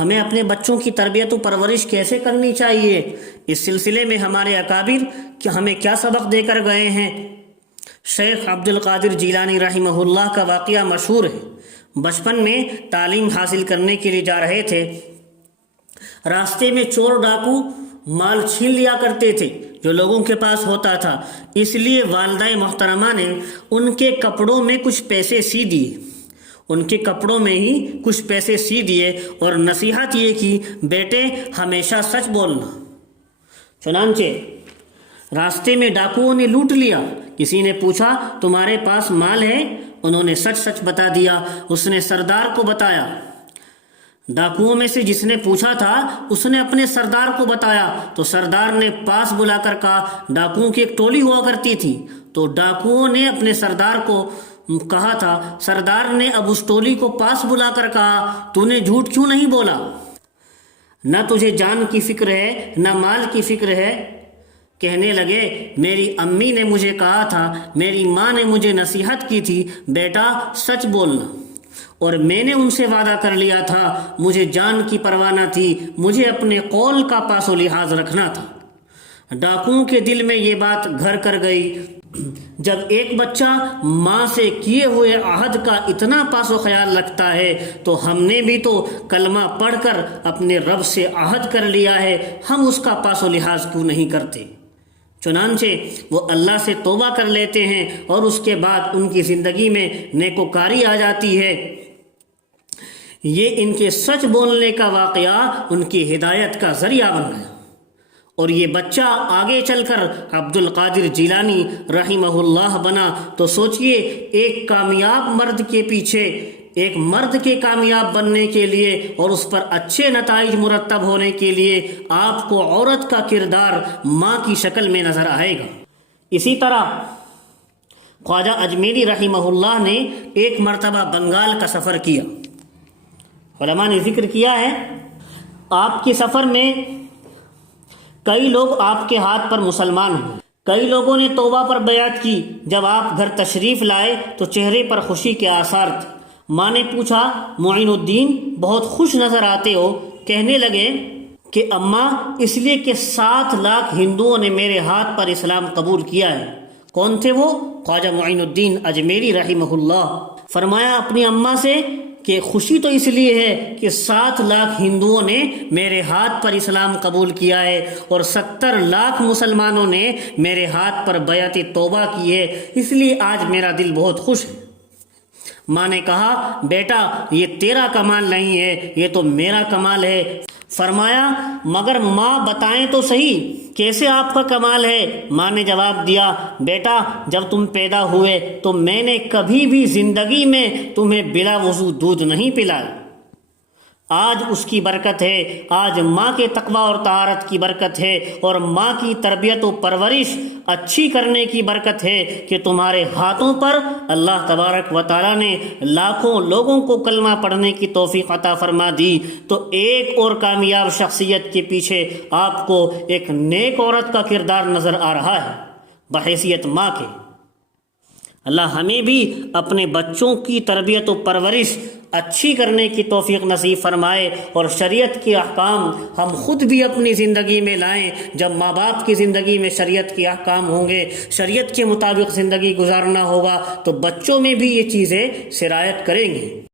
ہمیں اپنے بچوں کی تربیت و پرورش کیسے کرنی چاہیے، اس سلسلے میں ہمارے اکابر ہمیں کیا سبق دے کر گئے ہیں۔ شیخ عبد القادر جیلانی رحمہ اللہ کا واقعہ مشہور ہے۔ بچپن میں تعلیم حاصل کرنے کے لیے جا رہے تھے، راستے میں چور ڈاکو مال چھین لیا کرتے تھے جو لوگوں کے پاس ہوتا تھا، اس لیے والدہ محترمہ نے ان کے کپڑوں میں کچھ پیسے سی دیے اور نصیحت یہ کی، بیٹے ہمیشہ سچ بولنا۔ چنانچہ راستے میں ڈاکوؤں نے لوٹ لیا، کسی نے پوچھا تمہارے پاس مال ہے؟ انہوں نے سچ بتا دیا۔ اس نے سردار کو بتایا، ڈاکوؤں میں سے جس نے پوچھا تھا اس نے اپنے سردار کو بتایا، تو سردار نے پاس بلا کر کہا، ڈاکوؤں کی ایک ٹولی ہوا کرتی تھی، تو ڈاکوؤں نے اپنے سردار کو کہا تھا، سردار نے اب اس ٹولی کو پاس بلا کر کہا، تو نے جھوٹ کیوں نہیں بولا؟ نہ تجھے جان کی فکر ہے نہ مال کی فکر ہے؟ کہنے لگے، میری امی نے مجھے کہا تھا، میری ماں نے مجھے نصیحت کی تھی، بیٹا سچ بولنا، اور میں نے ان سے وعدہ کر لیا تھا، مجھے جان کی پرواہ نہ تھی، مجھے اپنے قول کا پاس و لحاظ رکھنا تھا۔ ڈاکوؤں کے دل میں یہ بات گھر کر گئی، جب ایک بچہ ماں سے کیے ہوئے عہد کا اتنا پاس و خیال رکھتا ہے تو ہم نے بھی تو کلمہ پڑھ کر اپنے رب سے عہد کر لیا ہے، ہم اس کا پاس و لحاظ کیوں نہیں کرتے؟ چنانچہ وہ اللہ سے توبہ کر لیتے ہیں اور اس کے بعد ان کی زندگی میں نیکوکاری آ جاتی ہے۔ یہ ان کے سچ بولنے کا واقعہ ان کی ہدایت کا ذریعہ بن گیا، اور یہ بچہ آگے چل کر عبد القادر جیلانی رحمہ اللہ بنا۔ تو سوچئے، ایک کامیاب مرد کے پیچھے، ایک مرد کے کامیاب بننے کے لیے اور اس پر اچھے نتائج مرتب ہونے کے لیے آپ کو عورت کا کردار ماں کی شکل میں نظر آئے گا۔ اسی طرح خواجہ اجمیری رحمہ اللہ نے ایک مرتبہ بنگال کا سفر کیا۔ علماء نے ذکر کیا ہے، آپ کے سفر میں کئی لوگ آپ کے ہاتھ پر مسلمان ہوئے، کئی لوگوں نے توبہ پر بیعت کی۔ جب آپ گھر تشریف لائے تو چہرے پر خوشی کے آثار تھے۔ ماں نے پوچھا، معین الدین بہت خوش نظر آتے ہو؟ کہنے لگے کہ اماں، اس لیے کہ 7 لاکھ ہندوؤں نے میرے ہاتھ پر اسلام قبول کیا ہے۔ کون تھے وہ؟ خواجہ معین الدین اجمیری رحمہ اللہ۔ فرمایا اپنی اماں سے کہ خوشی تو اس لیے ہے کہ 7 لاکھ ہندوؤں نے میرے ہاتھ پر اسلام قبول کیا ہے اور 70 لاکھ مسلمانوں نے میرے ہاتھ پر بیعت توبہ کی ہے، اس لیے آج میرا دل بہت خوش ہے۔ ماں نے کہا، بیٹا یہ تیرا کمال نہیں ہے، یہ تو میرا کمال ہے۔ فرمایا، مگر ماں بتائیں تو صحیح کیسے آپ کا کمال ہے؟ ماں نے جواب دیا، بیٹا جب تم پیدا ہوئے تو میں نے کبھی بھی زندگی میں تمہیں بلا وضو دودھ نہیں پلایا، آج اس کی برکت ہے، آج ماں کے تقوی اور طہارت کی برکت ہے، اور ماں کی تربیت و پرورش اچھی کرنے کی برکت ہے کہ تمہارے ہاتھوں پر اللہ تبارک و تعالیٰ نے لاکھوں لوگوں کو کلمہ پڑھنے کی توفیق عطا فرما دی۔ تو ایک اور کامیاب شخصیت کے پیچھے آپ کو ایک نیک عورت کا کردار نظر آ رہا ہے بحیثیت ماں کے۔ اللہ ہمیں بھی اپنے بچوں کی تربیت و پرورش اچھی کرنے کی توفیق نصیب فرمائے، اور شریعت کے احکام ہم خود بھی اپنی زندگی میں لائیں۔ جب ماں باپ کی زندگی میں شریعت کے احکام ہوں گے، شریعت کے مطابق زندگی گزارنا ہوگا، تو بچوں میں بھی یہ چیزیں سرایت کریں گے۔